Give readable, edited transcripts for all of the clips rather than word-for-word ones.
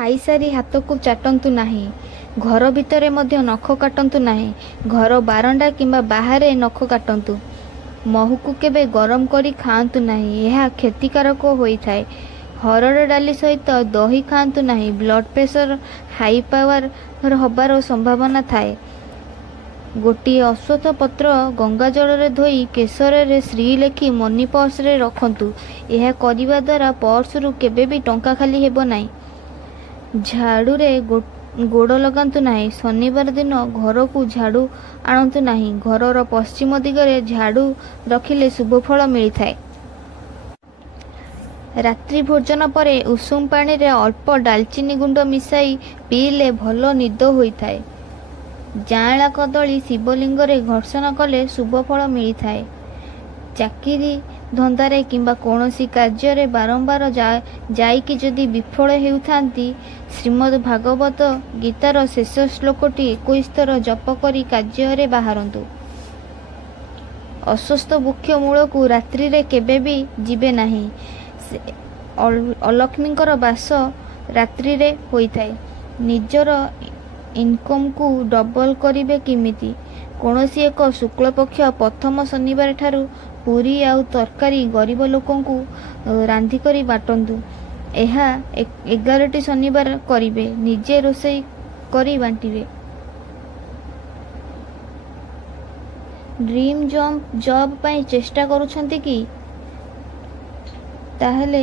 ଖାଇସାରି ହାତକୁ ଚାଟନ୍ତୁ ନାହିଁ। ଘର ଭିତରେ ମଧ୍ୟ ନଖ କାଟନ୍ତୁ ନାହିଁ। ଘର ବାରଣ୍ଡା କିମ୍ବା ବାହାରେ ନଖ କାଟନ୍ତୁ। ମହୁକୁ କେବେ ଗରମ କରି ଖାଆନ୍ତୁ ନାହିଁ, ଏହା କ୍ଷତିକାରକ ହୋଇଥାଏ। ହରଡ଼ ଡାଲି ସହିତ ଦହି ଖାଆନ୍ତୁ ନାହିଁ, ବ୍ଲଡ଼ ପ୍ରେସର ହାଇ ପାୱାର ହେବାର ସମ୍ଭାବନା ଥାଏ। ଗୋଟିଏ ଅଶ୍ୱତ୍ଥ ପତ୍ର ଗଙ୍ଗା ଜଳରେ ଧୋଇ କେଶରରେ ଶ୍ରୀ ଲେଖି ମନି ପର୍ସରେ ରଖନ୍ତୁ। ଏହା କରିବା ଦ୍ୱାରା ପର୍ସରୁ କେବେ ବି ଟଙ୍କା ଖାଲି ହେବ ନାହିଁ। ଝାଡ଼ୁରେ ଗୋଡ଼ ଲଗାନ୍ତୁ ନାହିଁ। ଶନିବାର ଦିନ ଘରକୁ ଝାଡ଼ୁ ଆଣନ୍ତୁ ନାହିଁ। ଘରର ପଶ୍ଚିମ ଦିଗରେ ଝାଡ଼ୁ ରଖିଲେ ଶୁଭ ଫଳ ମିଳିଥାଏ। ରାତ୍ରି ଭୋଜନ ପରେ ଉଷୁମ ପାଣିରେ ଅଳ୍ପ ଡାଲଚିନି ଗୁଣ୍ଡ ମିଶାଇ ପିଇଲେ ଭଲ ନିଦ ହୋଇଥାଏ। ଯାଆଁଳା କଦଳୀ ଶିବଲିଙ୍ଗରେ ଘର୍ଷଣ କଲେ ଶୁଭ ଫଳ ମିଳିଥାଏ। ଚାକିରି ଧନ୍ଦାରେ କିମ୍ବା କୌଣସି କାର୍ଯ୍ୟରେ ବାରମ୍ବାର ଯାଇକି ଯଦି ବିଫଳ ହେଉଥାନ୍ତି, ଶ୍ରୀମଦ୍ ଭାଗବତ ଗୀତାର ଶେଷ ଶ୍ଲୋକଟି 21 ଥର ଜପ କରି କାର୍ଯ୍ୟରେ ବାହାରନ୍ତୁ। ଅଶ୍ୱତ୍ଥ ବୃକ୍ଷ ମୂଳକୁ ରାତ୍ରିରେ କେବେ ବି ଯିବେ ନାହିଁ। ଅଲକ୍ଷ୍ମୀଙ୍କର ବାସ ରାତ୍ରିରେ ହୋଇଥାଏ। ନିଜର ଇନକମକୁ ଡବଲ କରିବେ କେମିତି? କୌଣସି ଏକ ଶୁକ୍ଳପକ୍ଷ ପ୍ରଥମ ଶନିବାର ଠାରୁ ପୁରୀ ଆଉ ତରକାରୀ ଗରିବ ଲୋକଙ୍କୁ ରାନ୍ଧିକରି ବାଣ୍ଟନ୍ତୁ। ଏହା 11ଟି ଶନିବାର କରିବେ। ନିଜେ ରୋଷେଇ କରି ବାଣ୍ଟିବେ। ଡ୍ରିମ୍ ଜବ୍ ପାଇଁ ଚେଷ୍ଟା କରୁଛନ୍ତି କି? ତାହେଲେ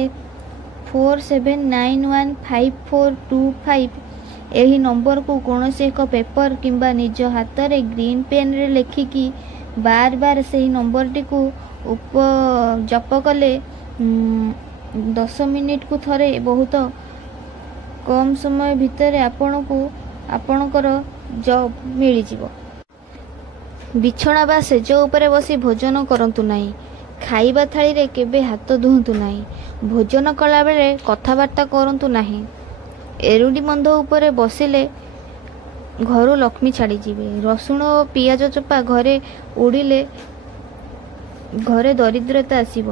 47915425 ଏହି ନମ୍ବରକୁ କୌଣସି ଏକ ପେପର କିମ୍ବା ନିଜ ହାତରେ ଗ୍ରୀନ୍ ପେନ୍ରେ ଲେଖିକି ବାର ବାର ସେହି ନମ୍ବରଟିକୁ ଜପ କଲେ 10 ମିନିଟକୁ ଥରେ ବହୁତ କମ୍ ସମୟ ଭିତରେ ଆପଣଙ୍କୁ ଆପଣଙ୍କର ଜବ୍ ମିଳିଯିବ। ବିଛଣା ବା ଶେଜ ଉପରେ ବସି ଭୋଜନ କରନ୍ତୁ ନାହିଁ। ଖାଇବା ଥାଳିରେ କେବେ ହାତ ଧୁଅନ୍ତୁ ନାହିଁ। ଭୋଜନ କଲାବେଳେ କଥାବାର୍ତ୍ତା କରନ୍ତୁ ନାହିଁ। ଏରୁଣ୍ଡି ବନ୍ଧ ଉପରେ ବସିଲେ ଘରୁ ଲକ୍ଷ୍ମୀ ଛାଡ଼ିଯିବେ। ରସୁଣ ଓ ପିଆଜ ଚୋପା ଘରେ ଉଡ଼ିଲେ ଘରେ ଦରିଦ୍ରତା ଆସିବ।